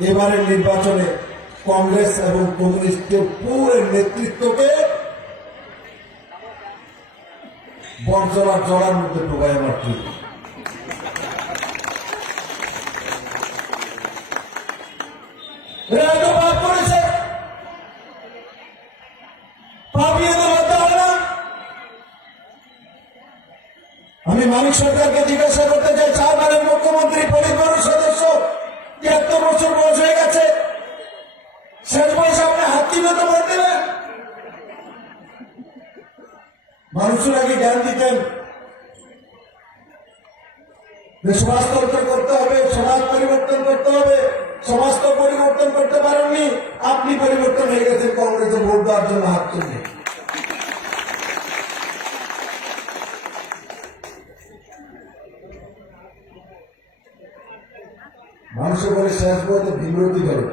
এবারের নির্বাচনে কংগ্রেস এবং কমিউনিস্টের পুরো নেতৃত্বকে বঞ্চনার জড়ার মধ্যে ডুবাই আমার না। আমি মানিক সরকারকে জিজ্ঞাসা করতে চাই চারবারের মুখ্যমন্ত্রী মানুষের আগে জ্ঞান দিতেন। সমাজতন্ত্র করতে হবে, সমাজ পরিবর্তন করতে হবে, সমাজ তো পরিবর্তন করতে পারেননি, আপনি পরিবর্তন হয়ে গেছেন কংগ্রেসে ভোট দেওয়ার জন্য হাত তুললে মানুষের বলে শেষ পর্যন্ত বিব্রতি করে